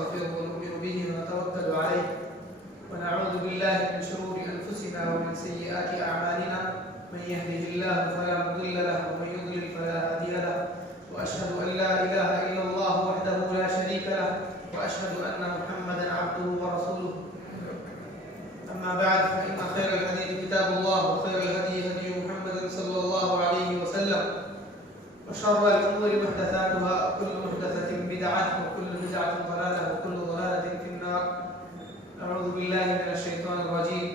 ونستغفره ونؤمن به ونتوكل عليه ونعوذ بالله من شرور أنفسنا ومن سيئات أعمالنا من يهده الله فلا مضل له ومن يضلل فلا هادي له وأشهد أن لا إله إلا الله وحده لا شريك له وأشهد أن محمدا عبده ورسوله أما بعد فإن خير الحديث كتاب الله وخير الهدي هدي محمد صلى الله عليه وسلم وشر الأمور محدثاتها وكل محدثة بدعة وكل بدعة ضلالة وكل ضلالة في النار. أعوذ بالله من الشيطان الرجيم.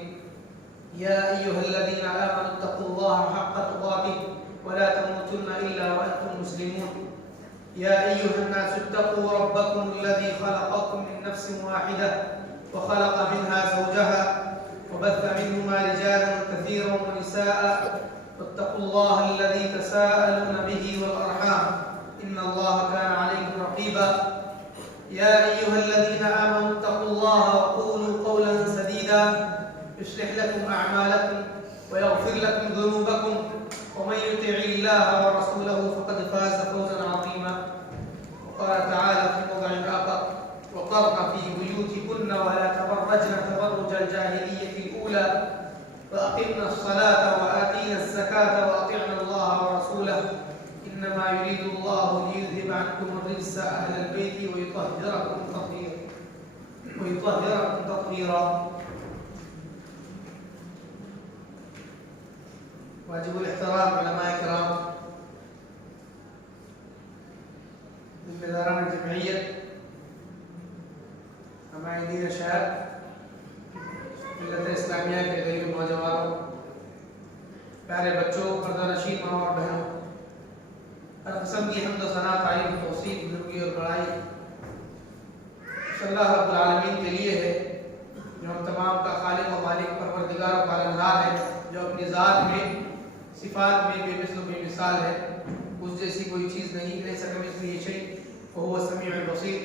يا أيها الذين آمنوا اتقوا الله حق تقاته ولا تموتن إلا وأنتم مسلمون. يا أيها الناس اتقوا ربكم الذي خلقكم من نفس واحدة وخلق منها زوجها وبث منهما رجالا كثيرا ونساء واتقوا الله الذي تساءلون به والأرحام إن الله كان عليكم رقيبا. يا أيها الذين آمنوا اتقوا الله وقولوا قولا سديدا يصلح لكم أعمالكم ويغفر لكم ذنوبكم ومن يطع الله ورسوله فقد فاز فوزا عظيما. وقال تعالى في موضع آخر وقرن في بيوتكن ولا تبرجن تبرج الجاهلية الأولى وأقمنا الصلاة وآتينا الزكاة وأطعنا الله ورسوله إنما يريد الله ليذهب عنكم الرجس أهل البيت ويطهركم تطهيرا. واجب الاحترام علماء کرام، ذمہ داران جمعیت، ہمارے دین شہر ملت اسلامیہ کے غریب نوجوانوں، پیارے بچوں، پردہ نشین ماں اور بہنوں، ہر قسم کی حمد و ثنا، تعریف، توصیف، بزرگی اور بڑائی اللہ رب العالمین کے لیے ہے، جو ہم تمام کا خالق و مالک، پروردگار و پالنہار ہے، جو اپنی ذات میں، صفات میں بے مثل و بے مثال ہے، اس جیسی کوئی چیز نہیں، لیس کمثلہ شیء وهو السمیع البصیر.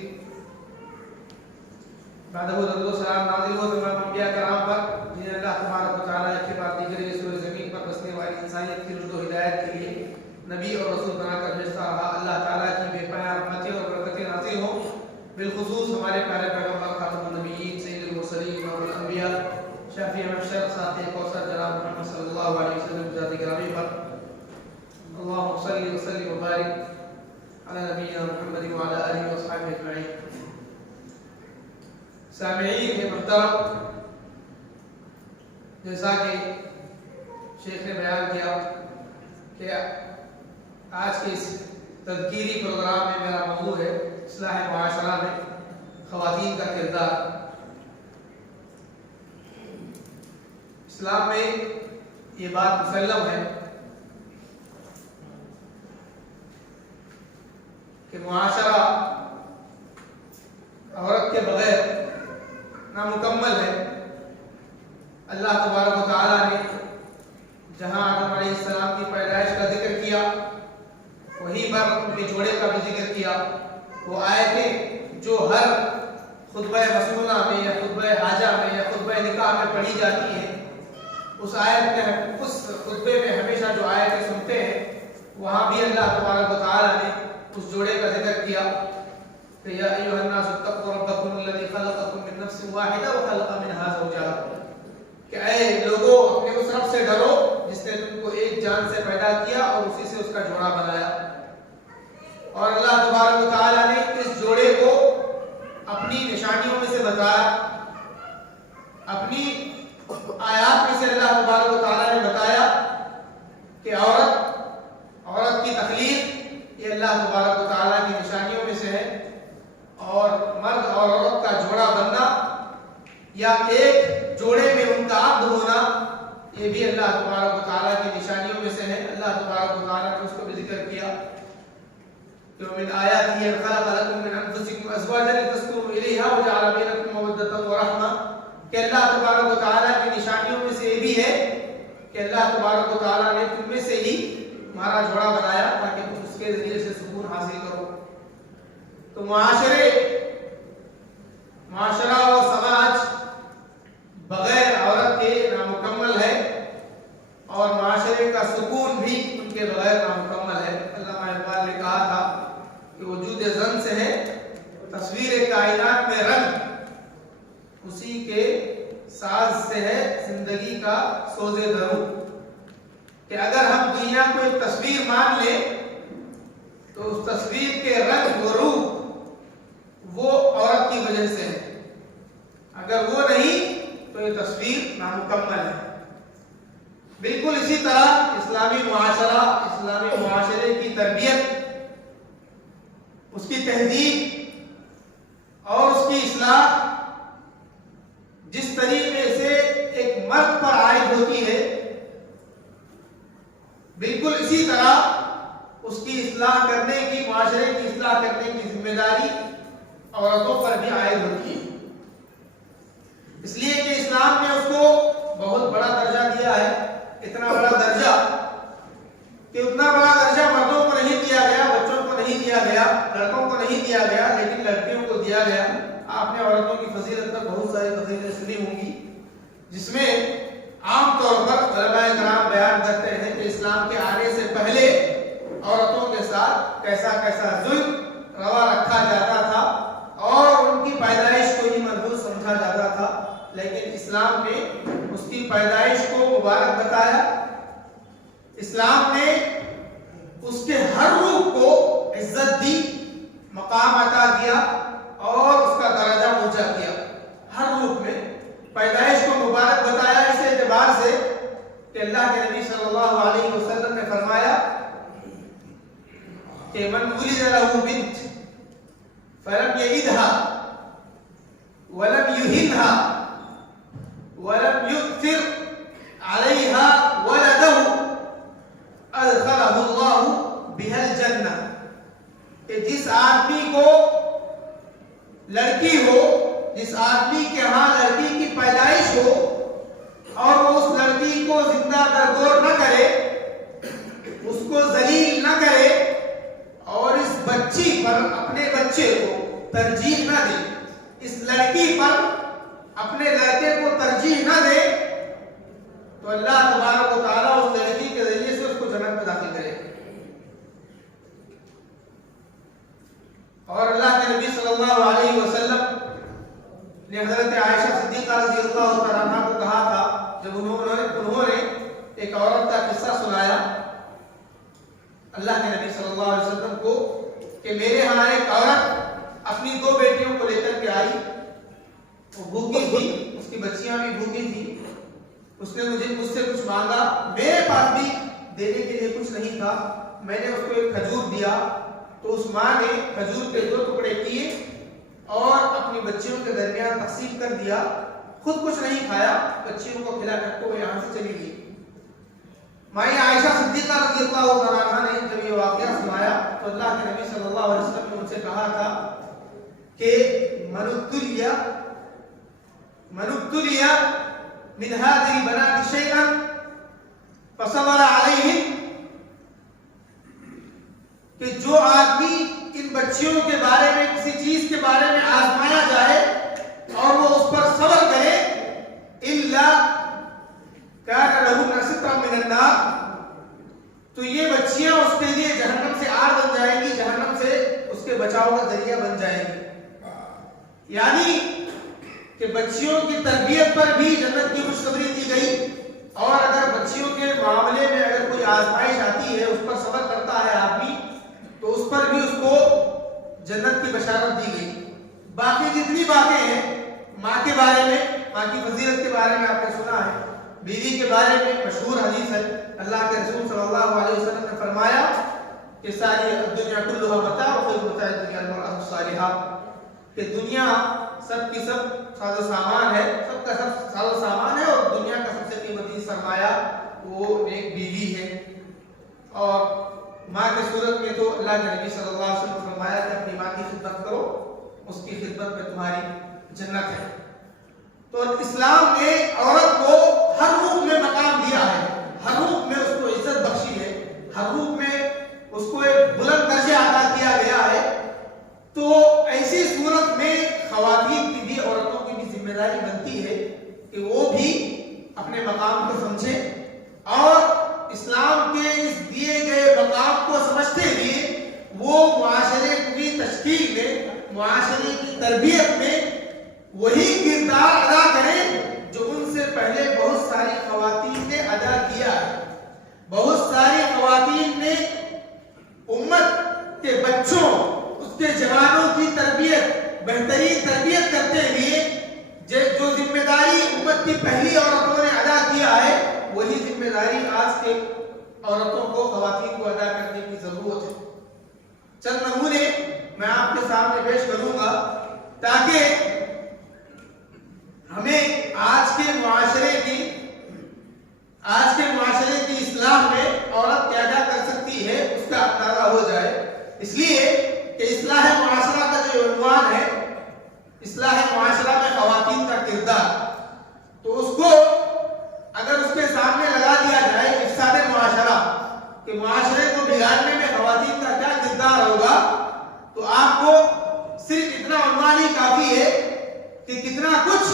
بعد وہ درود و سلام نازل ہو تمام انبیاء کرام پر جنہیں اللہ تبارک و تعالیٰ کے بعد دیگر یہ سورہ زمین پر بسنے والی انسانیت کی رشد و ہدایت کے لیے نبی اور رسول بنا کر بھیجتا رہا. اللہ تعالیٰ کی بے پناہ رحمتیں اور برکتیں نازل ہوں بالخصوص ہمارے پیارے پیغمبر خاتم النبیین سید المرسلین امام الانبیاء شافع محشر ساقی کوثر جناب محمد صلی اللہ علیہ وسلم ذات گرامی پر. اللہم صلی وسلم وبارک علی نبینا محمد وعلی آلہ واصحابہ اجمعین. سامعین محترم، جیسا کہ شیخ نے بیان کیا کہ آج کے اس تذکیری پروگرام میں میرا موضوع ہے اصلاح معاشرہ میں خواتین کا کردار. اسلام میں یہ بات مسلم ہے کہ معاشرہ عورت کے بغیر نامکمل ہے. اللہ تبارک و تعالیٰ نے جہاں آدم علیہ السلام کی پیدائش کا ذکر کیا وہیں پر ان کے جوڑے کا بھی ذکر کیا. وہ آیتیں جو ہر خطبہ مسنونہ میں یا خطبہ حاجہ میں یا خطبہ نکاح میں پڑھی جاتی ہیں، اس آیت میں اس خطبے میں ہمیشہ جو آیتیں سنتے ہیں وہاں بھی اللہ تبارک و تعالیٰ نے اس جوڑے کا ذکر کیا کہ یا ایھا الناس اتقوا ربکم الذی خلقکم من نفس واحدہ وخلق منها زوجہا، کہ اے لوگوں اپنے اس رب سے ڈرو جس نے تم کو ایک جان سے پیدا کیا اور اسی سے اس کا جوڑا بنایا. اور اللہ تبارک و تعالیٰ نے اس جوڑے کو اپنی نشانیوں میں سے بتایا، اپنی آیات میں سے اللہ تبارک و تعالیٰ نے بتایا کہ عورت کی تخلیق یہ اللہ تبارک و تعالیٰ کی نشانیوں میں سے ہے، اور مرد اور عورت کا جوڑا بننا یا ایک جوڑے میں ان کا عقد ہونا یہ بھی اللہ تبارک و تعالیٰ کی نشانیوں میں سے ہے. اللہ تبارک و تعالیٰ نے اس کو بھی ذکر کیا کہ من آیاتہ ان خلق لکم من انفسکم ازواجا لتسکنوا الیہا وجعل بینکم مودۃ ورحمۃ، کہ اللہ تبارک و تعالیٰ کی نشانیوں میں سے یہ بھی ہے کہ اللہ تبارک و تعالیٰ نے تم میں سے ہی تمہارا جوڑا بنایا تاکہ تم اس کے ذریعے سے سکون حاصل کرو. تو معاشرہ اور سماج بغیر عورت کے نامکمل ہے، اور معاشرے کا سکون بھی ان کے بغیر نامکمل ہے. علامہ اقبال نے کہا تھا کہ وجود زن سے ہے تصویر کائنات میں سوز درو کہ اگر ہم دنیا کو ایک تصویر مان لیں تو اس تصویر کے رنگ و روپ وہ عورت کی وجہ سے ہے، اگر وہ نہیں تو یہ تصویر نامکمل ہے۔ بالکل اسی طرح اسلامی معاشرہ، اسلامی معاشرے کی تربیت، اس کی تہذیب اور اس کی اصلاح جس طریقے سے ایک مرد پر عائد ہوتی ہے، بالکل اسی طرح اس کی اصلاح کرنے کی، معاشرے کی اصلاح کرنے کی ذمہ داری عورتوں پر بھی عائد ہوتی ہے۔ اس لیے کہ اسلام نے اس کو بہت بڑا درجہ دیا ہے، اتنا بڑا درجہ کہ اتنا بڑا درجہ مردوں کو نہیں دیا گیا، بچوں کو نہیں دیا گیا، لڑکوں کو نہیں دیا گیا، لیکن لڑکیوں کو دیا گیا۔ آپ نے عورتوں کی فضیلت پر بہت ساری فضیلتیں سنی ہوں گی، جس میں عام طور پر علماء کرام بیان کرتے ہیں کہ اسلام کے آنے سے پہلے عورتوں کے ساتھ کیسا کیسا ظلم روا رکھا جاتا تھا اور ان کی پیدائش کو ہی منحوس سمجھا جاتا تھا، لیکن اسلام نے اس کی پیدائش کو مبارک بتایا۔ اسلام نے اس کے ہر روح کو عزت دی، مقام عطا کیا اور اس کا درجہ اونچا کیا۔ ہر روح میں پیدائش کو مبارک بتایا اس اعتبار سے کہ اللہ کے نبی صلی اللہ علیہ وسلم نے فرمایا کہ من ولد له بنت فلم يلدها ولم يهنها ولم يؤثر عليها ولده ادخله الله بها الجنہ، کہ جس آدمی کو لڑکی ہو، جس آدمی کے ہاں لڑکی کی پیدائش ہو اور وہ اس لڑکی کو زندہ درگور نہ کرے، اس کو ذلیل نہ کرے اور اس بچی پر، اپنے بچے کو ترجیح نہ دے، اس لڑکی پر اپنے لڑکے کو ترجیح نہ دے، تو اللہ تبارک و تعالیٰ اس لڑکی کے ذریعے سے اس کو جنت میں داخل کرے۔ اور اللہ کے نبی صلی اللہ علیہ وسلم نے حضرت عائشہ صدیقہ رضی اللہ تعالیٰ عنہا کو کہا تھا، جب انہوں نے ایک عورت کا قصہ سنایا اللہ کے نبی صلی اللہ علیہ وسلم کو کہ میرے ہاں ایک عورت اپنی 2 بیٹیوں کو لے کر کے آئی، وہ بھوکی تھی، اس کی بچیاں بھی بھوکی تھی، اس نے مجھ سے کچھ مانگا، میرے پاس بھی دینے کے لیے کچھ نہیں تھا، میں نے اس کو ایک کھجور دیا تو اس ماں نے کھجور کے 2 ٹکڑے کیے اور اپنی بچیوں کے درمیان تقسیم کر دیا، خود کچھ نہیں کھایا، بچیوں کو کھلا کر کے وہ یہاں سے چلی گئی۔ مائی عائشہ صدیقہ رضی اللہ عنہا نے جب یہ واقعہ سنایا تو اللہ کے نبی صلی اللہ علیہ وسلم نے ان سے کہا تھا کہ من ابتلي من هذه البنات شيئا فصبر عليهم، کہ جو آدمی ان بچیوں کے بارے میں، کسی چیز کے بارے میں آزمایا جائے اور وہ اس پر صبر کرے، الا كان له سترا من النار، تو یہ بچیاں اس کے لیے جہنم سے آڑ بن جائیں گی، جہنم سے اس کے بچاؤ کا ذریعہ بن جائیں گی۔ یعنی کہ بچیوں کی تربیت پر بھی جنت کی خوشخبری دی گئی، اور اگر بچیوں کے معاملے میں اگر کوئی آزمائش آتی ہے، اس پر صبر کرتا ہے آدمی، تو اس پر بھی اس کو جنت کی بشارت دی گئی۔ باقی جتنی باتیں ہیں ماں کے بارے میں، ماں کی فضیلت کے بارے میں آپ نے سنا ہے، بیوی کے بارے میں مشہور حدیث ہے، اللہ کے رسول صلی اللہ علیہ وسلم نے فرمایا کہ ساری دنیا کلھا متاع وخیر متاع الدنیا المرأۃ الصالحہ، کہ دنیا سب کی سب ساز و سامان ہے، سب کا سب ساز و سامان ہے، اور دنیا کا سب سے قیمتی سرمایہ وہ ایک بیوی ہے۔ اور ماں کی صورت میں تو اللہ کے نبی صلی اللہ علیہ وسلم نے فرمایا کہ اپنی ماں کی خدمت کرو، اس کی خدمت میں تمہاری جنت ہے۔ تو اسلام نے عورت کو ہر روپ میں مقام دیا ہے، ہر روپ میں اس کو عزت بخشی ہے، ہر روپ میں اس کو ایک بلند درجہ عطا کیا گیا ہے۔ تو ایسی صورت میں خواتین کی بھی، عورتوں کی بھی ذمہ داری بنتی ہے کہ وہ بھی اپنے مقام کو سمجھیں اور اسلام کے اس دیے گئے مقام کو سمجھتے ہوئے وہ معاشرے کی تشکیل میں، معاشرے کی تربیت میں وہی کردار ادا کریں جو ان سے پہلے بہت ساری خواتین نے کے بچوں، اس کے جوانوں کی تربیت، بہترین تربیت کرتے ہوئے جو ذمہ داری امت کی پہلی عورتوں نے ادا کیا ہے، وہی ذمہ داری آج کے عورتوں کو، خواتین کو ادا کرنے کی ضرورت ہے۔ چند نمونے میں آپ کے سامنے پیش کروں گا تاکہ ہمیں آج کے معاشرے کی اصلاح میں عورت کیا کیا کر سکتی ہے اس کا اندازہ ہو جائے۔ اس لیے کہ اصلاح معاشرہ کا جو عنوان ہے، اصلاح معاشرہ میں خواتین کا کردار، تو اس کو اگر اس کے سامنے لگا دیا جائے افساد معاشرہ کہ معاشرے کو بگاڑنے میں خواتین کا کیا کردار ہوگا، تو آپ کو صرف اتنا عنوان ہی کافی ہے کہ کتنا کچھ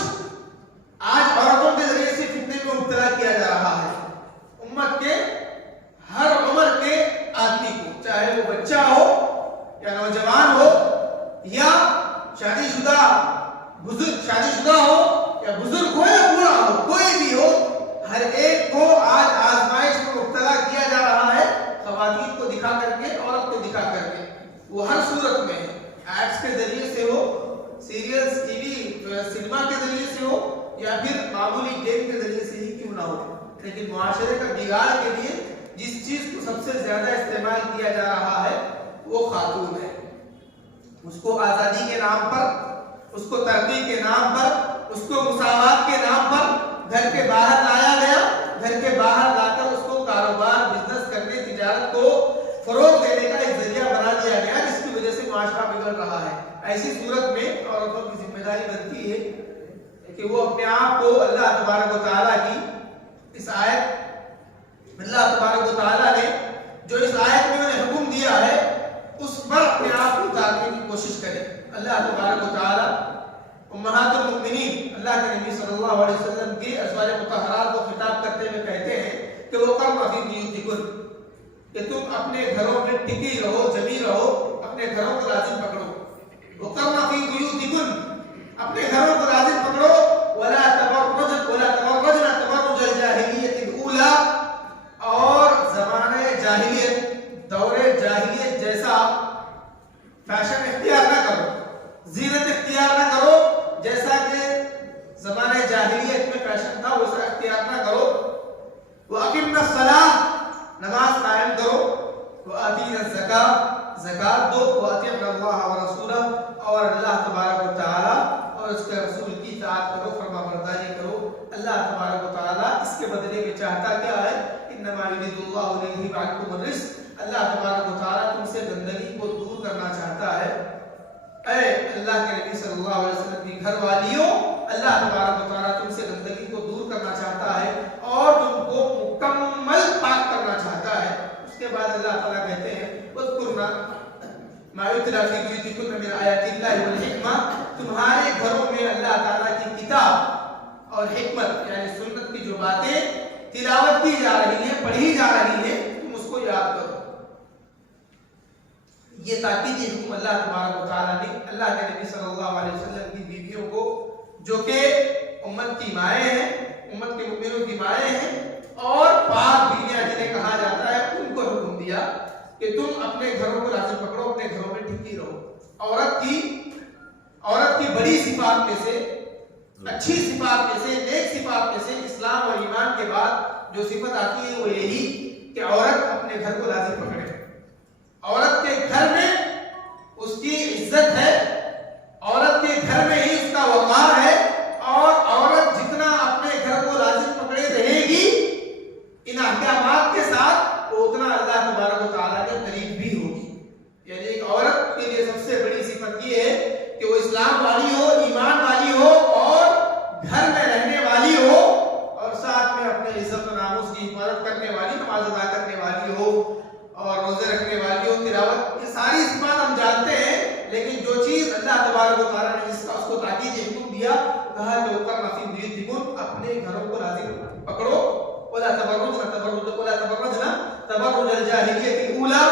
آج عورتوں کے ذریعے سے فتنے میں مبتلا کیا جا رہا ہے۔ امت کے ہر عمر کے آدمی کو، چاہے وہ بچہ ہو یا نوجوان ہو یا شادی شدہ ہو یا بزرگ ہو یا بوڑھا ہو، کوئی بھی ہو، ہر ایک کو آج آزمائش میں مبتلا کیا جا رہا ہے، خواتین کو دکھا کر کے، عورت کو دکھا کر کے۔ وہ ہر صورت میں ایڈس کے ذریعے سے ہو، سیریلز، ٹی وی، سنیما کے ذریعے سے ہو یا پھر معمولی گیم کے ذریعے سے ہی کیوں نہ ہو، لیکن معاشرے کا بگاڑ کے لیے جس چیز کو سب سے زیادہ استعمال کیا جا رہا ہے وہ خاتون ہے۔ اس کو آزادی کے نام پر، اس کو ترقی کے نام پر، اس کو مساوات کے نام پر گھر کے باہر لایا گیا، گھر کے باہر لا کر اس کو کاروبار، بزنس کرنے، تجارت کو فروغ دینے کا ایک ذریعہ بنا دیا گیا، جس کی وجہ سے معاشرہ بگڑ رہا ہے۔ ایسی صورت میں عورتوں کی ذمہ داری بنتی ہے کہ وہ اپنے آپ کو اللہ تبارک و تعالیٰ کی اس آیت، اللہ تبارک و تعالیٰ نے جو اس آیت میں انہیں حکم دیا ہے اس پر اپنے آپ کو اتارنے کی کوشش کریں۔ اللہ تبارک و تعالیٰ امہات المؤمنین، اللہ کے نبی صلی اللہ علیہ وسلم کی ازواج مطہرات کو خطاب کرتے ہوئے کہتے ہیں کہ وَقَرْنَ فِي بُيُوتِكُنَّ، کہ تم اپنے گھروں میں ٹکی رہو، جمی رہو، اپنے گھروں کو لازم پکڑو۔ وَقَرْنَ فِي بُيُوتِكُنَّ، اپنے گھروں کو لازم پکڑو۔ وَلَا تَبَرَّجْنَ تَبَرُّجَ الْجَاهِلِيَّةِ الْأُولَى، اور زمانہ جاہلیت، دور جاہلیت جیسا فیشن اختیار نہ کرو، زینت اختیار نہ کرو، جیسا کہ زمانہ جاہلیت میں فیشن تھا ویسا اختیار نہ کرو۔ وَأَقِمْنَ الصَّلَاةَ، نماز قائم کرو۔ وَآتِينَ الزَّكَاةَ، زکات دو۔ وَأَطِعْنَ اللَّهَ وَرَسُولَهُ، اور اللہ تبارک و تعالی اور اس کے رسول کی اطاعت کرو، فرما برداری کرو۔ اللہ تبارک و تعالی اس کے بدلے میں چاہتا کیا ہے؟ انما یرید اللہ لیذھب عنکم الرجس، اللہ تبارک و تعالی تم سے گندگی کو دور کرنا چاہتا ہے۔ اے اللہ کے نبی صلی اللہ علیہ وسلم کی گھر والیوں، اللہ تبارک و تعالی تم سے گندگی کو دور کرنا چاہتا ہے اور تم کو مکمل پاک کرنا چاہتا ہے۔ اس کے بعد اللہ تعالی کہتے ہیں وَاذْكُرْنَ مَا يُتْلَى فِي بُيُوتِكُنَّ مِنْ آيَاتِ اللَّهِ وَالْحِكْمَةِ، تمہارے گھروں میں اللہ تعالیٰ کی کتاب اور حکمت یعنی سنت کی جو باتیں تلاوت کی جا رہی ہیں، پڑھی جا رہی ہیں، تم اس کو یاد کرو۔ یہ تاکیدی حکم اللہ تبارک و تعالیٰ نے اللہ کے نبی صلی اللہ علیہ وسلم کی بیویوں کو، جو کہ امت کی مائیں ہیں، امت کے مومنوں کی مائیں ہیں اور پاک بیویاں جنہیں کہا جاتا ہے، ان کو حکم دیا کہ تم اپنے گھروں کو لازم پکڑو، اپنے گھروں میں ٹکی رہو۔ عورت کی بڑی صفات میں سے، اچھی صفات میں سے، نیک صفات میں سے اسلام اور ایمان کے بعد جو صفت آتی ہے وہ یہی کہ عورت اپنے گھر کو لازم پکڑے۔ عورت کے گھر میں اس کی عزت ہے، عورت کے گھر میں ہی اس کا وقار ہے، اور عورت جتنا اپنے گھر کو لازم پکڑے رہے گی ان احکامات کے ساتھ، وہ اتنا اللہ تبارک و تعالیٰ کے قریب بھی ہوگی۔ یعنی ایک عورت کے لیے سب سے بڑی صفت یہ ہے کہ وہ اسلام والی ہو، ایمان والی ہو اور گھر میں رہنے والی ہو، اور ساتھ میں اپنے عزت و ناموس کی حفاظت کرنے والی، نماز ادا کرنے والی ہو اور روزے رکھنے والی ہو، تلاوت، یہ ساری صفات ہم جانتے ہیں۔ لیکن جو چیز اللہ تبارک و تعالیٰ نے اس کو تاکید حکم دیا، کہا کہ وَقَرْنَ فِي بُيُوتِكُنَّ، اپنے گھروں کو لازم پکڑو۔ وَلَا تَبَرَّجْنَ تَبَرُّجَ الْجَاهِلِيَّةِ الْأُولَى،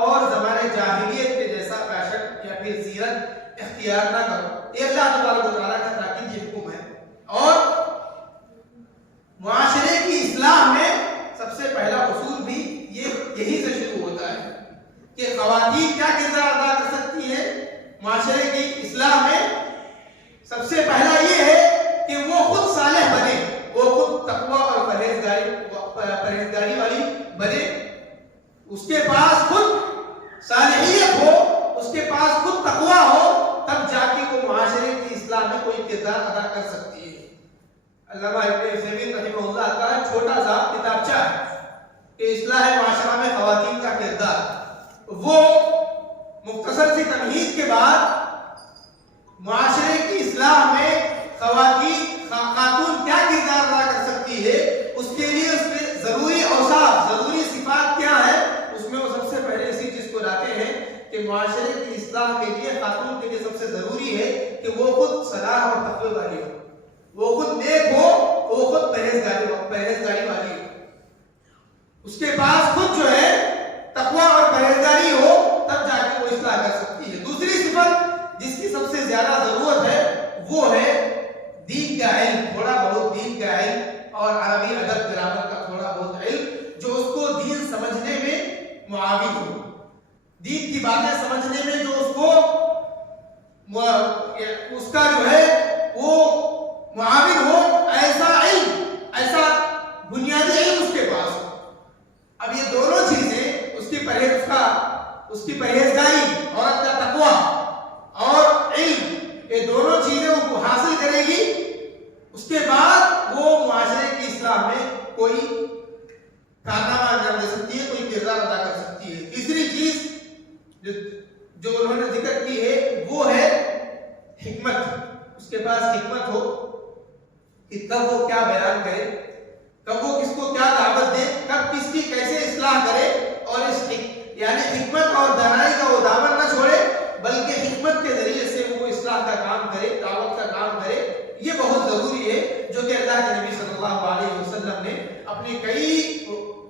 اور زمانے جاہلیت کے جیسا فیشن یا پھر زینت اختیار نہ کرو۔ یہ اللہ تبارک و تعالیٰ کا تاکید حکم ہے۔ اور معاشرے کی اصلاح میں سب سے پہلا اصول بھی یہی سے شروع ہوتا ہے کہ خواتین کیا کردار ادا کر سکتی ہیں معاشرے کی اصلاح میں، سب سے پہلا یہ ہے کہ وہ خود صالح بنے، وہ خود تقوی اور پرہیزگاری والی بنے، اس کے پاس خود صالحیت ہو، اس کے پاس خود تقوی ہو، تب جا کے وہ معاشرے کی اصلاح میں کوئی کردار ادا کر سکتی ہے۔ علامہ ابن عثیمین رحمہ اللہ کا چھوٹا سا کتابچہ ہے کہ اصلاح معاشرہ میں خواتین کا کردار، وہ مختصر سی تمہید کے بعد معاشرے کی اصلاح میں خاتون کیا کردار ادا کر سکتی ہے، اس کے لیے اس میں ضروری اوصاف، ضروری صفات کیا ہے، اس میں وہ سب سے پہلے اسی چیز کو لاتے ہیں کہ معاشرے کی اصلاح کے لیے خاتون کے لیے سب سے ضروری ہے کہ وہ خود صلاح اور تقوی والی ہو، وہ خود نیک ہو، وہ خود پرہیزگاری والی ہو، اس کے پاس خود جو ہے تقوی اور پرہیزگاری ہو، تب جا کے وہ اصلاح کر سکتی ہے۔ دوسری صفت جس کی سب سے زیادہ ضرورت ہے وہ ہے دین کا علم، تھوڑا بہت دین کا علم اور عربی ادب گرامر کا تھوڑا بہت علم، جو اس کو دین سمجھنے میں معاون ہو، دین کی باتیں سمجھنے میں جو اس کو اس کا جو ہے وہ معاون ہو، ایسا علم، ایسا بنیادی علم اس کے پاس ہو۔ اب یہ دونوں چیزیں اس کی پرہیزگاری، عورت کا تقوی اور علم، یہ دونوں چیزیں ان کو حاصل کرے گی، اس کے بعد وہ معاشرے کی اصلاح میں کوئی کارنامہ انجام دے سکتی ہے، کوئی کردار ادا کر سکتی ہے۔ تیسری چیز جو انہوں نے ذکر کی ہے وہ ہے حکمت، اس کے پاس حکمت ہو کہ کب وہ کیا بیان کرے، کب وہ کس کو کیا دعوت دے، کب کس کی کیسے اصلاح کرے، اور اس یعنی حکمت اور دانائی کا وہ دامن نہ چھوڑے، بلکہ حکمت کے ذریعے سے وہ اصلاح کا کام کرے، دعوت کا کام کرے۔ یہ بہت ضروری ہے، جو کہ اللہ کے نبی صلی اللہ علیہ وسلم نے اپنی کئی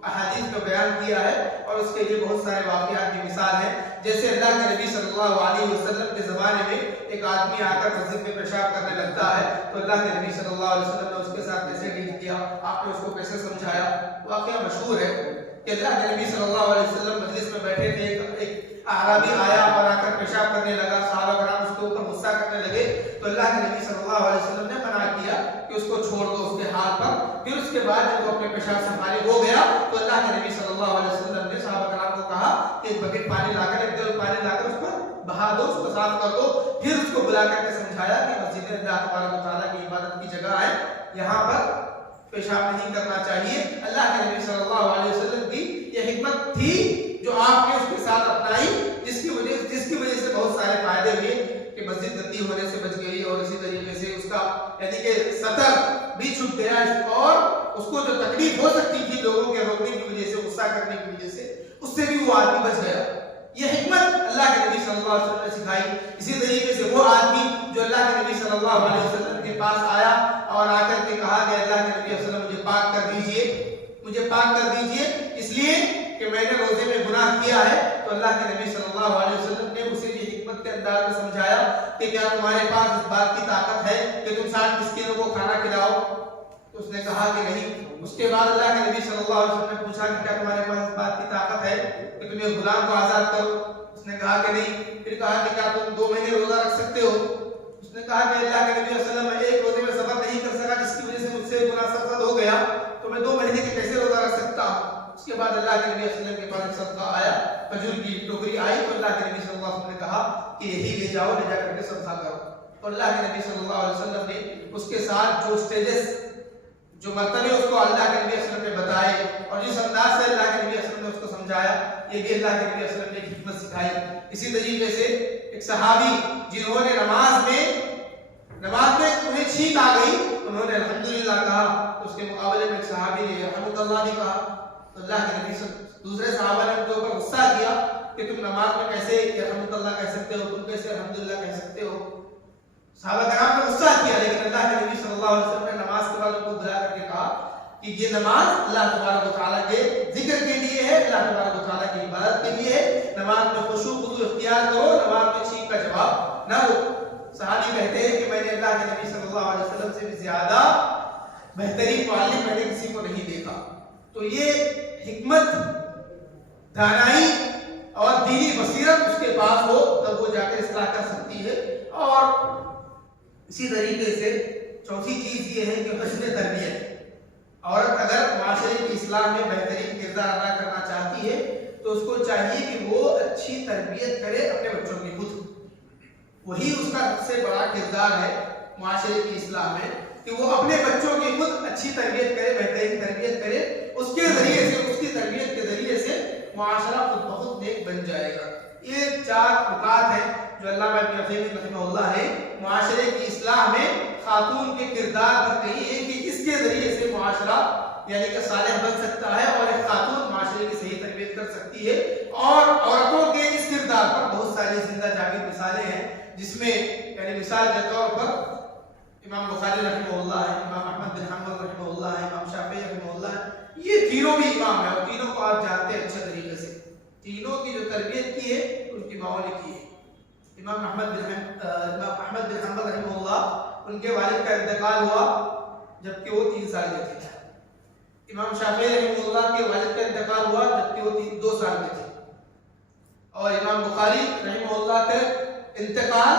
احادیث میں بیان کیا ہے، اور اس کے لیے بہت سارے واقعات کی مثال ہے۔ جیسے اللہ کے نبی صلی اللہ علیہ وسلم کے زمانے میں ایک آدمی آ کر مسجد میں پیشاب کرنے لگتا ہے، تو اللہ کے نبی صلی اللہ علیہ وسلم نے اس کے ساتھ کیسے ڈیل کیا، آپ نے اس کو کیسے سمجھایا۔ واقعہ مشہور ہے کہ اللہ کے نبی صلی اللہ علیہ وسلم مجلس میں بیٹھے تھے، ایک اعرابی آیا اور آ کر پیشاب کرنے لگا، صحابہ کرام اس کے اوپر غصہ کرنے لگے، تو اللہ کے نبی صلی اللہ علیہ وسلم نے منع کیا کہ اس کو چھوڑ دو اس کے حال پر۔ پھر اس کے بعد جب وہ اپنے پیشاب سے فارغ ہو گیا تو اللہ کے نبی صلی اللہ علیہ وسلم نے صحابہ کرام کو کہا کہ ایک بکیٹ پانی لا کر، ایک گل پانی لا کر اس پر بہا دو، اس کو صاف کر دو۔ پھر اس کو بلا کر کے سمجھایا کہ مسجد اللہ تبارک و تعالیٰ کی عبادت کی جگہ ہے، یہاں پر پیشاب نہیں کرنا چاہیے۔ اللہ کے نبی صلی اللہ علیہ وسلم کی یہ حکمت تھی جو آپ نے اس کے ساتھ اپنائی، جس کی وجہ سے بہت سارے فائدے ہوئے کہ مسجد گندی ہونے سے بچ گئی، اور اسی طریقے سے اس کا یعنی کہ سطر بھی چھپ گیا، اور اس کو جو تکلیف ہو سکتی تھی لوگوں کے روکنے کی وجہ سے، غصہ کرنے کی وجہ سے، اس سے بھی وہ آدمی بچ گیا۔ یہ حکمت اللہ کے نبی صلی اللہ علیہ وسلم نے سکھائی۔ اسی طریقے سے وہ آدمی جو اللہ کے نبی صلی اللہ علیہ وسلم کے پاس آیا اور آ کر کے کہا کہ اللہ کے نبی صلی اللہ علیہ وسلم مجھے پاک کر دیجئے، مجھے پاک کر دیجئے اس لیے کہ میں نے روزے میں گناہ کیا ہے، تو اللہ کے نبی صلی اللہ علیہ وسلم نے اسے بھی حکمت کے انداز میں سمجھایا کہ کیا تمہارے پاس اس بات کی طاقت ہے کہ تم 60 مسکینوں کو کھانا کھلاؤ؟ تو اس نے کہا کہ نہیں۔ اس کے بعد اللہ کے نبی صلی اللہ علیہ وسلم نے پوچھا کہ کیا تمہارے پاس اس بات کی طاقت ہے کہ تم ایک غلام کو آزاد کرو؟ اس نے کہا کہ نہیں۔ پھر کہا کہ کیا تم 2 مہینے روزہ رکھ سکتے ہو؟ اس نے کہا کہ اللہ کے نبی صلی اللہ علیہ وسلم ایک روزے میں صبر نہیں کر سکا، جس کی وجہ سے مجھ سے گناہ سرزد ہو گیا، تو میں 2 مہینے کے کیسے روزہ رکھ سکتا ہوں؟ اس کے بعد اللہ کے نبی صلی اللہ علیہ وسلم کے پاس صدقہ آیا، کھجور کی ٹوکری آئی، تو اللہ کے نبی صلی اللہ علیہ وسلم نے کہا کہ یہی لے جاؤ، لے جا کر کے صدقہ کرو۔ اور اللہ کے نبی صلی اللہ علیہ وسلم نے اس کے ساتھ جو سٹیجز، جو مرتبے اس کو اللہ کے نبی صلی اللہ علیہ وسلم نے بتائے، اور جس انداز سے اللہ کے نبی صلی اللہ علیہ وسلم نے اس کو سمجھایا، یہ بھی اللہ کے نبی صلی اللہ علیہ وسلم نے حکمت سکھائی۔ اسی طریقے سے ایک صحابی جنہوں نے نماز میں انہیں چھینک آ گئی، انہوں نے الحمدللہ کہا، تو اس کے مقابلے میں ایک صحابی نے رحمت اللہ بھی کہا، تو اللہ کے نبی دوسرے صحابہ نے ان کے اوپر غصہ کیا کہ تم نماز میں کیسے رحمت اللہ کہہ سکتے ہو، تم کیسے الحمدللہ کہہ سکتے ہو؟ صحابہ کرام نے غصہ کیا، لیکن اللہ کے نبی صلی اللہ علیہ وسلم نے نماز کے بعد ان کو بلا کر کے کہا کہ یہ نماز اللہ تبارک و تعالیٰ کے ذکر کے لیے ہے، اللہ تبارک و تعالیٰ کی عبادت کے لیے ہے، نماز میں خشوع خضوع اختیار کرو، نماز میں چھینک کا جواب نہ دو۔ صحابی کہتے ہیں کہ میں نے اللہ کے نبی صلی اللہ علیہ وسلم سے بھی زیادہ بہترین معلم میں نے کسی کو نہیں دیکھا۔ تو یہ حکمت، دانائی اور دین اسی طریقے سے چوتھی چیز یہ ہے کہ حسن تربیت. عورت اگر معاشرے کی اصلاح میں بہترین کردار ادا کرنا چاہتی ہے تو اس کو چاہیے کہ وہ اچھی تربیت کرے اپنے بچوں کی خود. وہی اس کا سب سے بڑا کردار ہے معاشرے کی اصلاح میں کہ وہ اپنے بچوں کی خود اچھی تربیت کرے, بہترین تربیت کرے. اس کے ذریعے سے, اس کی تربیت کے ذریعے سے معاشرہ خود بخود نیک بن جائے گا. یہ 4 نکات ہیں جو علامہ ابن عثیمین رحمہ اللہ نے معاشرے کی اصلاح میں خاتون کے کردار پر کہی ہے کہ اس کے ذریعے سے معاشرہ یعنی کہ صالح بن سکتا ہے اور ایک خاتون معاشرے کی صحیح تربیت کر سکتی ہے. اور عورتوں کے اس کردار پر بہت ساری زندہ جاگیر مثالیں ہیں, جس میں یعنی مثال کے طور پر امام بخاری رحمہ اللہ ہے, امام احمد بن حنبل رحمہ اللہ ہے, امام شافعی رحمہ اللہ ہے. یہ تینوں بھی امام ہیں اور تینوں کو آپ جانتے ہیں اچھے طریقے سے. تینوں کی جو تربیت کی ہے ان کی ماؤں نے کی ہے. امام احمد بن حنبل رحمہ اللہ, ان کے والد کا انتقال ہوا جبکہ وہ 3 سال کے تھے. امام شافعی رحمہ اللہ کے والد کا انتقال ہوا جبکہ وہ 2 سال کے تھے. اور امام بخاری رحمہ اللہ کا انتقال,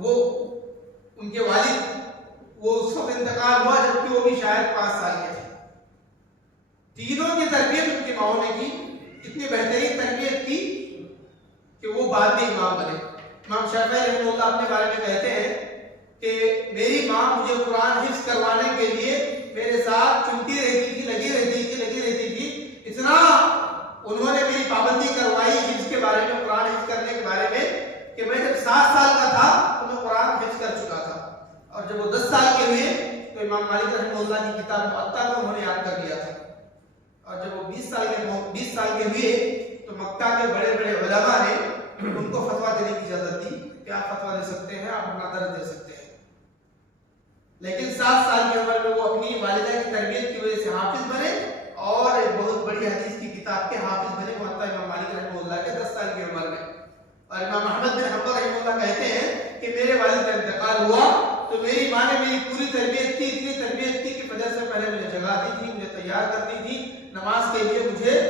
وہ ان کے والد وہ اس وقت انتقال ہوا جبکہ وہ بھی شاید 5 سال کے تھے. تینوں کی تربیت ان کی ماؤں نے کی, اتنی بہترین تربیت کی کہ وہ بعد میں امام بنے. امام شافعی رحمہ اللہ اپنے بارے میں کہتے ہیں کہ میری ماں مجھے قرآن حفظ کروانے کے لیے میرے ساتھ چمٹی رہتی تھی, لگی رہتی تھی. اتنا انہوں نے میری پابندی کروائی حفظ کے بارے میں, قرآن حفظ کرنے کے بارے میں, کہ میں جب 7 سال کا تھا تو میں قرآن حفظ کر چکا تھا. اور جب وہ 10 سال کے ہوئے تو امام مالک رحمہ اللہ کی کتاب موطا کو انہوں نے یاد کر لیا تھا. اور جب وہ 20 سال کے ہوئے تو مکہ کے بڑے بڑے علماء نے ان کو فتویٰ دینے کی اجازت دی کہ آپ فتویٰ دے سکتے ہیں, آپ اپنا درس دے سکتے ہیں. لیکن 7 سال کی عمر میں وہ اپنی والدہ کی تربیت کی وجہ سے حافظ بنے اور ایک بہت بڑی حدیث کی کتاب کے حافظ بنے موطا امام مالک رحمہ اللہ کے 10 سال کی عمر میں. اور امام احمد بن حنبل رحمہ اللہ کہتے ہیں کہ میرے والد کا انتقال ہوا تو میری ماں نے میری پوری تربیت کی, اتنی تربیت کی کہ فجر سے پہلے مجھے جگاتی تھی, مجھے تیار کرتی تھی, نماز کے لیے مجھے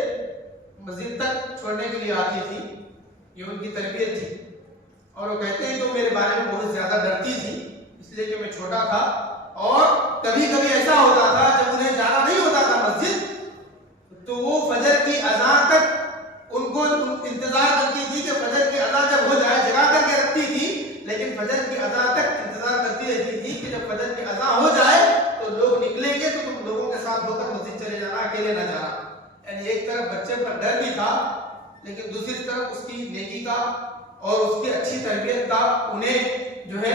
مسجد تک چھوڑنے کے لیے آتی تھی. یہ ان کی تربیت تھی. اور وہ کہتے ہیں کہ وہ میرے بارے میں بہت زیادہ ڈرتی تھی اس لیے کہ میں چھوٹا تھا. اور کبھی کبھی ایسا ہوتا تھا جب انہیں جانا نہیں ہوتا تھا مسجد تو وہ فجر کی اذان تک ان کو انتظار کرتی تھی کہ فجر کی اذان جب ہو جائے, جگا کر کے رکھتی تھی, لیکن فجر کی اذان تک انتظار کرتی رہتی تھی کہ جب فجر کی اذان ہو جائے تو لوگ نکلیں گے تو تم لوگوں کے ساتھ ہو کر مسجد چلے جانا, اکیلے نہ جانا. یعنی ایک طرف بچے پر ڈر بھی تھا لیکن دوسری طرف اس کی نیکی کا اور اس کی اچھی تربیت کا انہیں جو ہے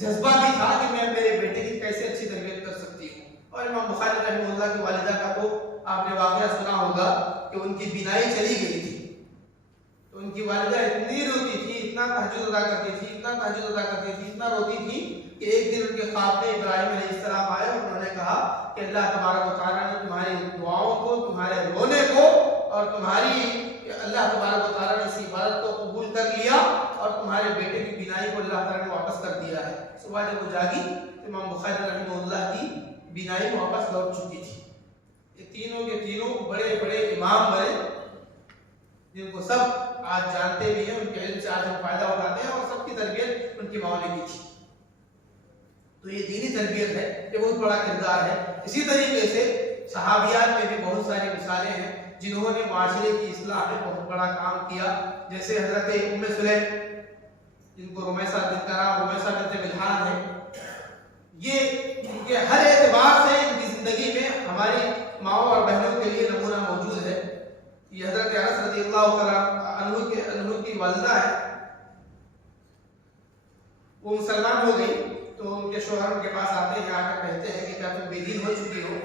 جذبہ بھی تھا کہ میں میرے بیٹے کی کیسے اچھی تربیت کر سکتی ہوں. اور امام بخاری رحمہ اللہ کی والدہ کا تو آپ نے واقعہ سنا ہوگا کہ ان کی بینائی چلی گئی تھی. تو ان کی والدہ اتنی روتی تھی, اتنا تہجد ادا کرتی تھی, اتنا روتی تھی کہ ایک دن ان کے خواب میں ابراہیم علیہ السلام آئے اور انہوں نے کہا کہ اللہ تبارک و تعالیٰ نے تمہاری دعاؤں کو, تمہارے رونے کو اور تمہاری اللہ تبارک و تعالیٰ نے اس عبادت کو قبول کر لیا اور تمہارے بیٹے کی بینائی کو اللہ تعالیٰ نے واپس کر دیا ہے. صبح جب وہ جاگی تو امام بخاری رحمہ اللہ کی بینائی واپس لوٹ چکی تھی. یہ تینوں کے تینوں بڑے بڑے امام بنے جن کو سب آج جانتے بھی ہیں, ان کے علم سے آج ہم فائدہ اٹھاتے ہیں اور سب کی تربیت ان کی ماؤں نے کی تھی. تو یہ دینی تربیت ہے, یہ بہت بڑا کردار ہے. اسی طریقے سے صحابیات میں بھی بہت ساری مثالیں ہیں جنہوں نے معاشرے کی اصلاح میں بہت بڑا کام کیا. جیسے حضرت ام سلیم جن کو رمیسہ بنت ملحان ہے, یہ ان کے ہر اعتبار سے ان کی زندگی میں ہماری ماؤں اور بہنوں کے لیے نمونہ موجود ہے. یہ حضرت انس رضی اللہ تعالیٰ عنہ کی والدہ ہے. وہ مسلمان ہو گئی تو ان کے شوہر ان کے پاس آتے ہیں, آ کر کہتے ہیں کہ کیا تم بے دین ہو چکی ہو؟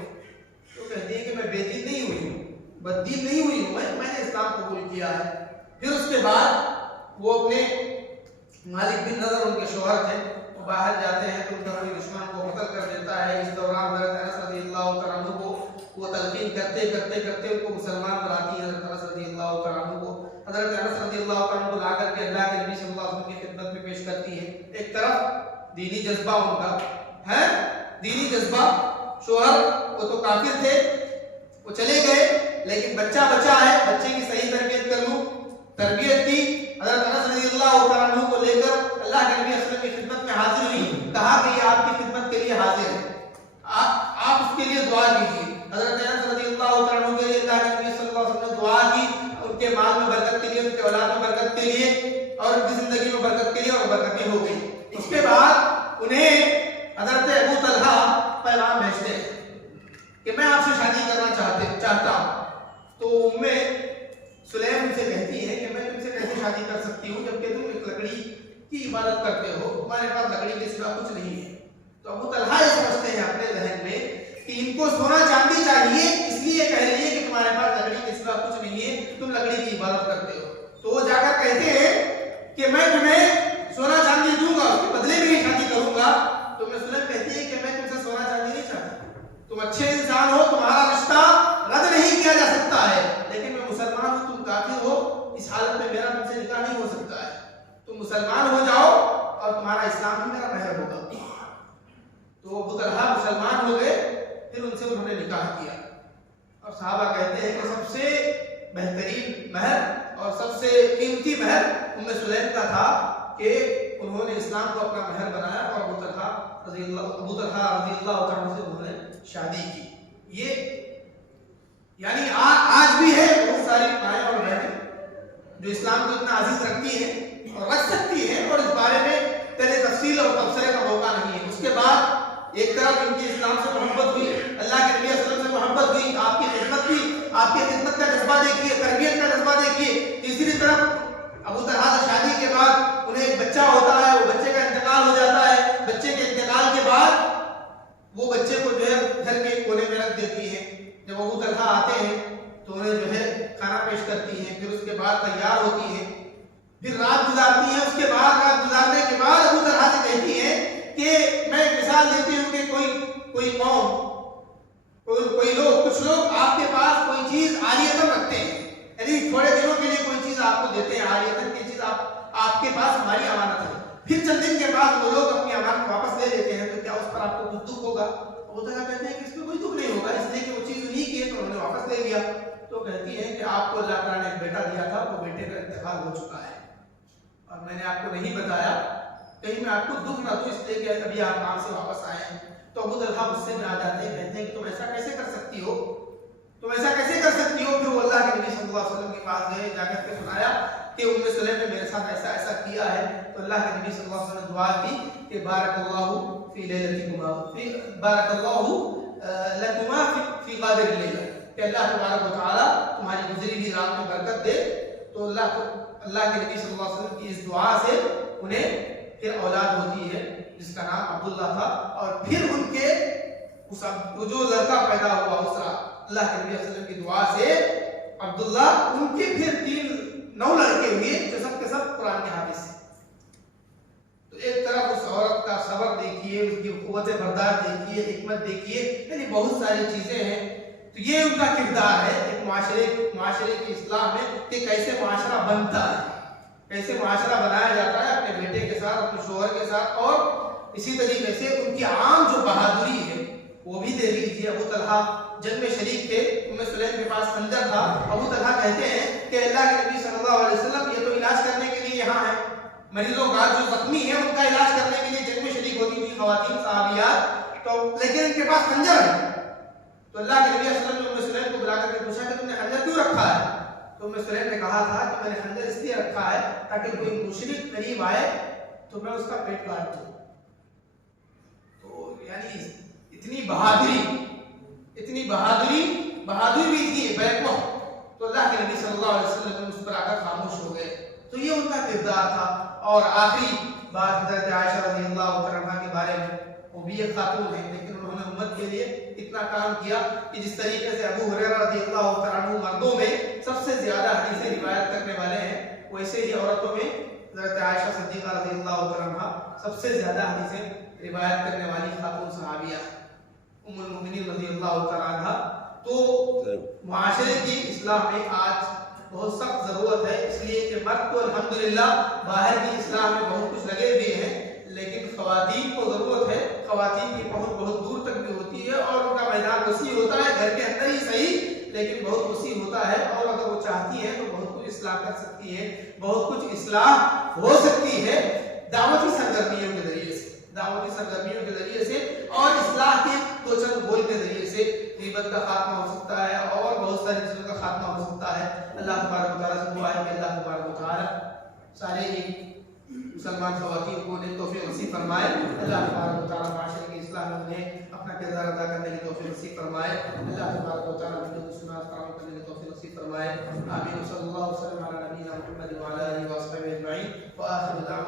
تو کہتی ہے کہ میں بے دین نہیں ہوئی ہوں, بددین نہیں ہوئی ہوں, میں نے اسلام قبول کیا ہے. پھر اس کے بعد وہ اپنے مالک بن نضر ان کے شوہر تھے, وہ باہر جاتے ہیں تو ان کا کوئی دشمن کو قتل کر دیتا ہے. اس دوران حضرت انس رضی اللہ تعالیٰ عنہ کو وہ تلقین کرتے ان کو مسلمان بناتی ہے. حضرت انس رضی اللہ تعالیٰ عنہ کو حضرت انس رضی اللہ تعالیٰ عنہ کو لا کر کے اللہ کے نبی صلی اللہ علیہ وسلم کی خدمت میں پیش کرتی ہے. ایک طرف دینی جذبہ ان کا ہے, دینی جذبہ. شوہر وہ تو کافر تھے, وہ چلے گئے, لیکن بچہ ہے, بچے کی صحیح تربیت کر لوں, تربیت کی. حضرت انس رضی اللہ تعالیٰ عنہ کو لے کر اللہ کے نبی صلی اللہ علیہ وسلم کی خدمت میں حاضر ہوئی, کہا برکت کے لیے اور ان کی زندگی میں برکت کے لیے، اور برکتیں ہو گئی۔ اس کے بعد انہیں حضرت ابو طلحہ پیغام بھیجتے ہیں کہ میں آپ سے شادی کرنا چاہتا ہوں۔ تو سلیم ان سے کہتی ہے کہ میں تم سے کیسے شادی کر سکتی ہوں جبکہ تم ایک لکڑی کی عبادت کرتے ہو، تمہارے پاس لکڑی کے سوا کچھ نہیں ہے۔ تو ابو طلحہ یہ سمجھتے ہیں اپنے ذہن میں کہ ان کو سونا چاندی چاہیے، اس لیے کہہ رہی ہے کہ تمہارے پاس لکڑی کے سوا کچھ نہیں ہے، تم لکڑی کی عبادت کرتے ہو۔ تو وہ جا کر کہتے ہیں کہ میں تمہیں سونا چاندی دوں گا، اس کے بدلے میں ہی شادی کروں گا۔ تو سلیم کہتی ہے کہ میں تم سے سونا چاندی نہیں چاہتی، تم اچھے انسان ہو، تمہارا رشتہ رد نہیں کیا جا سکتا ہے، لیکن میں مسلمان ہوں، تم کافر ہو، اس حالت میں میرا تم سے نکاح نہیں ہو سکتا ہے، تم مسلمان ہو جاؤ اور تمہارا اسلام ہی میرا مہر ہوگا۔ تو ابو طلحہ مسلمان ہو گئے، پھر ان سے انہوں نے نکاح کیا۔ اور صحابہ کہتے ہیں کہ سب سے بہترین مہر اور سب سے قیمتی مہر سلیم کا تھا کہ انہوں نے اسلام کو اپنا مہر بنایا اور ابو طلحہ رضی اللہ عنہ سے انہوں نے شادی کی۔ یہ یعنی آج بھی ہے بہت ساری مائیں اور بہنیں جو اسلام کو اتنا عزیز رکھتی ہیں اور رکھ سکتی ہیں، اور اس بارے میں پہلے تفصیل اور تبصرے کا موقع نہیں ہے۔ اس کے بعد ایک طرف ان کی اسلام سے محبت ہوئی، اللہ کے نبی صلی اللہ علیہ وسلم سے محبت ہوئی، آپ کی خدمت کی، آپ کی خدمت کا جذبہ دیکھیے، تربیت کا جذبہ دیکھیے۔ تیسری طرف ابو طلحہ سے شادی کے بعد انہیں ایک بچہ ہوتا ہے، وہ بچے کا انتقال ہو جاتا ہے۔ بچے کے انتقال کے بعد وہ بچے کو جو ہے گھر کے کونے میں رکھ دیتی ہے۔ جب ابو طلحہ آتے ہیں تو انہیں جو ہے کھانا پیش کرتی ہیں، پھر اس کے بعد تیار ہوتی ہیں، پھر رات گزارتی ہیں۔ اس کے بعد رات گزارنے کے بعد ابو طلحہ سے کہتی ہیں کہ میں ایک مثال دیتی ہوں کہ کوئی قوم، کوئی لوگ، کچھ لوگ آپ کے پاس کوئی چیز عاریتاً رکھتے ہیں، یعنی تھوڑے دنوں کے لیے کوئی چیز آپ کو دیتے ہیں، عاریتاً کی چیز آپ کے پاس ہماری امانت ہے، پھر چند دن کے بعد وہ لوگ اپنی امانت واپس لے لیتے ہیں، تو کیا اس پر آپ کو کچھ دکھ ہوگا؟ ابو طلحہ کہتے ہیں کہ اس میں کوئی دکھ نہیں ہوگا، اس لیے کہ وہ چیز انہیں کی ہے تو انہوں نے واپس لے لیا۔ تو کہتی ہے کہ آپ کو اللہ تعالیٰ نے ایک بیٹا دیا تھا، وہ بیٹے کا انتقال ہو چکا ہے اور میں نے آپ کو نہیں بتایا، کہیں میں آپ کو دکھ نہ دوں، اس لیے کہ ابھی آپ کام سے واپس آئے ہیں۔ تو ابو طلحہ غصے میں آ جاتے ہیں، کہتے ہیں کہ تم ایسا کیسے کر سکتی ہو، تم ایسا کیسے کر سکتی ہو؟ پھر وہ اللہ کے نبی صلی اللہ علیہ وسلم کے پاس گئے، جا کر کے سنایا کہ سلیم نے میرے ساتھ ایسا ایسا کیا ہے۔ تو اللہ کے نبی صلی اللہ علیہ وسلم نے دعا کی کہ بارک اللہ فی لیلتکما، بارک اللہ لکما فی غابر اللیلہ، کہ اللہ تبارک و تعالی تمہاری گزری ہوئی رات میں برکت دے۔ تو اللہ کے نبی صلی اللہ علیہ وسلم کی اس دعا سے انہیں پھر اولاد ہوتی ہے جس کا نام عبداللہ تھا، اور پھر ان کے جو لڑکا پیدا ہوا اسرا، اللہ کے نبی صلی اللہ علیہ وسلم کی دعا سے عبداللہ، ان کے پھر 9 لڑکے ہوئے جو سب کے سب قرآن کے حافظ ہیں۔ تو ایک طرف اس عورت کا صبر دیکھیے، اس کی قوت برداشت دیکھیے، حکمت دیکھیے، یعنی بہت ساری چیزیں ہیں۔ تو یہ ان کا کردار ہے ایک معاشرے کی اصلاح میں کہ کیسے معاشرہ بنتا ہے، کیسے معاشرہ بنایا جاتا ہے اپنے بیٹے کے ساتھ، اپنے شوہر کے ساتھ، اور اسی طریقے سے ان کی عام جو بہادری ہے وہ بھی دیکھ لیجیے۔ ابو طلحہ جنگ میں شریک تھے، سلیم کے پاس خنجر تھا، ابو طلحہ کہتے ہیں کہ اللہ کے نبی صلی اللہ علیہ وسلم یہ تو علاج کرنے کے لیے یہاں ہے، مریضوں کا جو زخمی ہے ان کا علاج کرنے کے لیے جنگ میں شریک ہوتی تھی خواتین صحابیات، تو لیکن ان کے پاس خنجر ہے۔ تو اللہ کے نبی صلی اللہ علیہ وسلم نے سلیم کو بلا کر کے پوچھا کہ تم نے خنجر کیوں رکھا ہے؟ تو سلیم نے کہا تھا کہ میں نے خنجر اس لیے رکھا ہے تاکہ کوئی مشرک قریب آئے تو میں اس کا پیٹ کاٹ دوں۔ تو یعنی اتنی بہادری بھی تھی بیک وقت، تو اللہ کے نبی صلی اللہ علیہ وسلم اس پر آ کر خاموش ہو گئے۔ تو یہ ان کا کردار تھا۔ اور آخری بات حضرت عائشہ رضی اللہ عنہا کے بارے میں، وہ بھی ایک خاتون ہے لیکن انہوں نے امت کے لیے اتنا کام کیا کہ جس طریقے سے ابو ہریرہ رضی اللہ عنہ مردوں میں سب سے زیادہ حدیثیں روایت کرنے والے ہیں، ویسے ہی عورتوں میں حضرت عائشہ صدیقہ رضی اللہ عنہا سب سے زیادہ حدیثیں روایت کرنے والی خاتون صحابیہ ام المؤمنین رضی اللہ عنہا۔ تو معاشرے کی اصلاح میں آج بہت سخت ضرورت ہے، اس لیے کہ مرد تو الحمدللہ باہر کی اصلاح میں بہت کچھ لگے ہوئے ہیں، لیکن خواتین کو ضرورت ہے، خواتین کی پہنچ بہت دور تک بھی ہوتی ہے اور ان کا میدان وسیع ہوتا ہے، گھر کے اندر ہی صحیح لیکن بہت وسیع ہوتا ہے، اور اگر وہ چاہتی ہے تو بہت کچھ اصلاح کر سکتی ہے، بہت کچھ اصلاح ہو سکتی ہے دعوتی سرگرمیوں کے ذریعے سے اور اصلاح کے دو چند بول کے ذریعے سے۔ غیبت کا خاتمہ ہو سکتا ہے اور بہت ساری چیزوں کا خاتمہ ہو سکتا ہے. اللہ تبارک و تعالیٰ سے دعا ہے کہ اللہ تبارک و تعالیٰ سارے ہی مسلمان خواتین کو انہیں توفیق نصیب فرمائے. اللہ تبارک و تعالیٰ معاشرے کی اصلاح میں انہیں اپنا کردار ادا کرنے کی توفیق نصیب فرمائے. اللہ تبارک و تعالیٰ انہیں سنت فراہم کرنے کی توفیق نصیب فرمائے. آمین. صلی اللہ وسلم علی نبینا محمد وعلی آلہ وصحبہ اجمعین. وآخر دعوانا